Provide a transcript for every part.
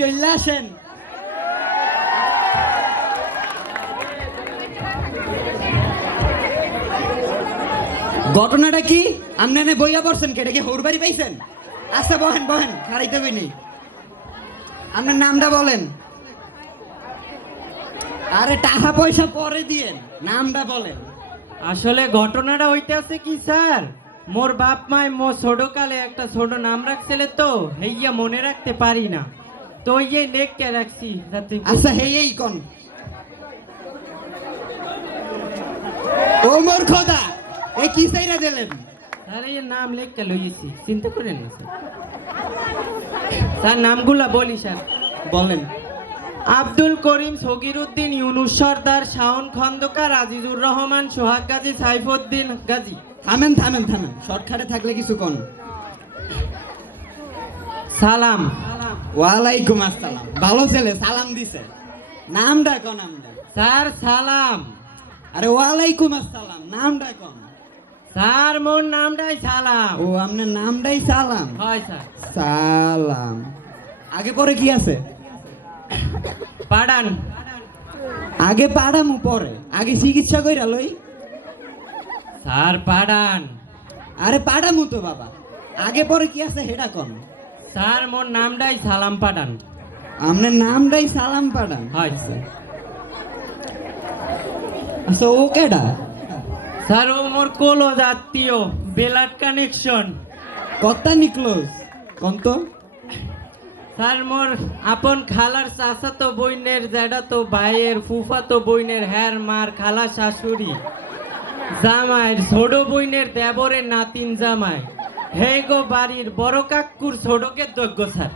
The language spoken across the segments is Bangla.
চলে আসেন। ঘটনাটা কি? আপনি এনে বইয়া পড়ছেন, কেটে কি হৌর বাড়ি পাইছেন? আচ্ছা বহেন বহেন, খারাইতে বইনি। আপনার নামটা বলেন। আরে টাকা পয়সা পরে দিয়েন, নামটা বলেন। আসলে ঘটনাটা হইতেছে কি স্যার, মোর বাপ মায় মোর ছোট কালে একটা ছোট নাম রাখছিলে, তো হেইয়া মনে রাখতে পারি না, তো ইয়ে লেখকে রাখছি যাতে। আচ্ছা হেই এই কোন ও মোর খোদা, এ কি চাইরা দিলেন? স্যার এই নাম লেখকে লইয়েছি, চিন্তা করেন না স্যার। স্যার নামগুলা বলি স্যার। বলেন। আব্দুল করিম, সগিরউদ্দিন, ইউনুস সর্দার, শাওন খন্দকার, আজিজুর রহমান, সোহাগ গাজী, সাইফুদ্দিন গাজী। থামেন থামেন থামেন, শর্টকাটে থাকলে কিছু কোন। সালাম। ওয়ালাইকুম আসসালাম। ভালো ছেলে, সালাম দিছে। নামটা কোন? নামটা? স্যার সালাম। আরে ওয়ালাইকুম আসসালাম, নামটা কোন? স্যার মোর নামটাই সালাম। ও আপনার নামটাই সালাম? হয় স্যার। সালাম। আগে পরে কি আছে? পাড়ান। আগে পাড়ামু পরে, আগে চিকিৎসা কইরা লই। স্যার পাড়ান। আরে পাড়ামু তো বাবা, আগে পরে কি আছে হেডা কোন? স্যার মোর নামটাই সালাম পাড়ান। আপনার নামটাই সালাম পাড়ান? হয় স্যার। আচ্ছা ও কেডা? স্যার ও মোর কোলো জাতীয়, ব্লাড কানেকশন। কত্তা নিক্লোজ কোন তো? স্যার মোর আপন খালার চাচাতো বইনের জ্যাঠাতো ভাইয়ের ফুফাতো বইনের হ্যার মার খালা শাশুড়ি জামাইয়ের ছোট বইনের দেবরের নাতিন জামাই, হে গো বাড়ির বড় কাকুর ছোটকে দজ্ঞ স্যার।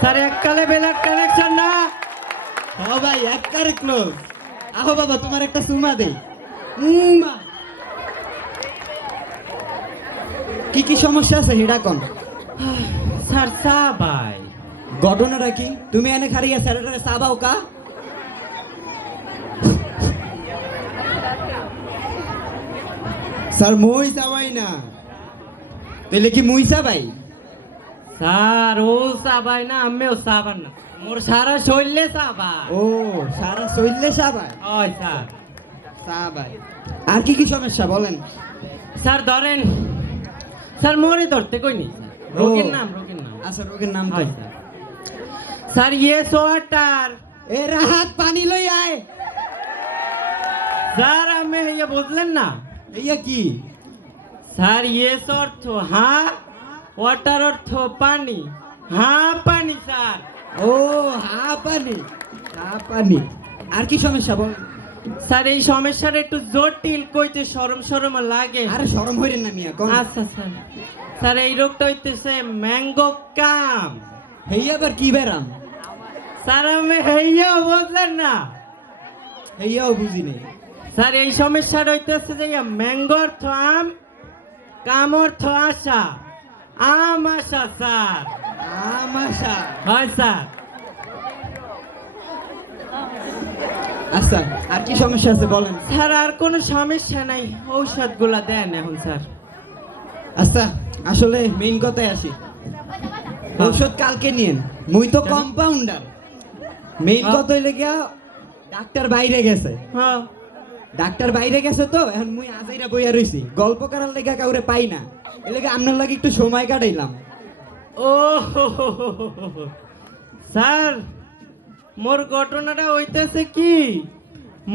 স্যার এককালে ব্লাড কানেকশন না? হ ভাই, একবারে ক্লোজ। আহো বাবা, তোমার একটা চুমা দেই। উম্মা। কি কি সমস্যা আছে হেডা কোন? স্যার চা ভাই। ঘটনাটা কি? তুমি এনে খারিয়া স্যারেটারে সাবাও কা? স্যার মই চাবাই না। তাহলে কি মুই চাবাই? স্যার ও চা ভাই না, আমিও চা বান না, মোর সারা শরীরে চা ভাই। ও সারা শরীরে চাবাই? হয় স্যার। চাবাই। আর কি কি সমস্যা বলেন? স্যার ধরেন, স্যার মোরে ধরতে কই নি, রোগীর নাম, রোগীর নাম। আচ্ছা রোগের নাম হয় স্যার। Sir yes water. এ রাহাত পানি লই আয়। স্যার আমি ইয়ে বুঝলেন না? এইয়া কি? স্যার ইয়েস অর্থ হ্যাঁ, ওয়াটার অর্থ পানি, হ্যাঁ পানি স্যার। ও হা পানি, হা পানি। আর কি সমস্যা বল? স্যার এই সমস্যাটা একটু জটিল, কইতে শরম শরম লাগে। আরে শরম হইরেন না মিয়া কোন। আচ্ছা স্যার। স্যার এই রোগটা হইতেছে ম্যাঙ্গো কাম। হেই আবার কি বেরাম? স্যার আমি হেইয়া বুঝলেন না? হেইয়াও বুঝি নেই। স্যার এই সমস্যাটা হইতেছে যে ম্যাঙ্গো অর্থ আম, কাম অর্থ আশা, আম আশা স্যার। আমাশা। হয় স্যার। আচ্ছা আর কি সমস্যা আছে বলেন? স্যার আর কোনো সমস্যা নাই, ঔষধগুলা দেন এখন স্যার। আচ্ছা আসলে মেইন কথায় আসি। ঔষধ কালকে নিয়েন, মুই তো কম্পাউন্ডার। মেইন কথা হইলে গিয়া ডাক্তার বাইরে গেছে। হ্যাঁ। ডাক্তার বাইরে গেছে তো এখন মুই আজাইরা বইয়া রইছি, গল্প করার লেগা কাউরে পাই না, এর লেগে আপনার লাগে একটু সময় কাটাইলাম। ও স্যার মোর ঘটনাটা হইতেছে কি,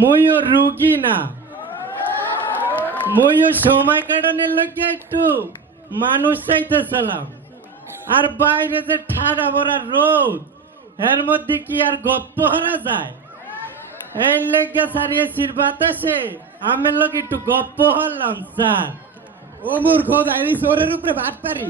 মইও রুগী না, মইও সময় কাটানোর লোকে একটু মানুষ চাইতেছিলাম। আর বাইরে যে ঠাডা ভরা রোদ, এর মধ্যে কি আর গপ্প হারা যায়? এই লেগে স্যার এসির বাতাসে আমের লোক একটু গপ্প হলাম স্যার। ও মোর খোদা, এই চোরের উপরে ভাত পারি।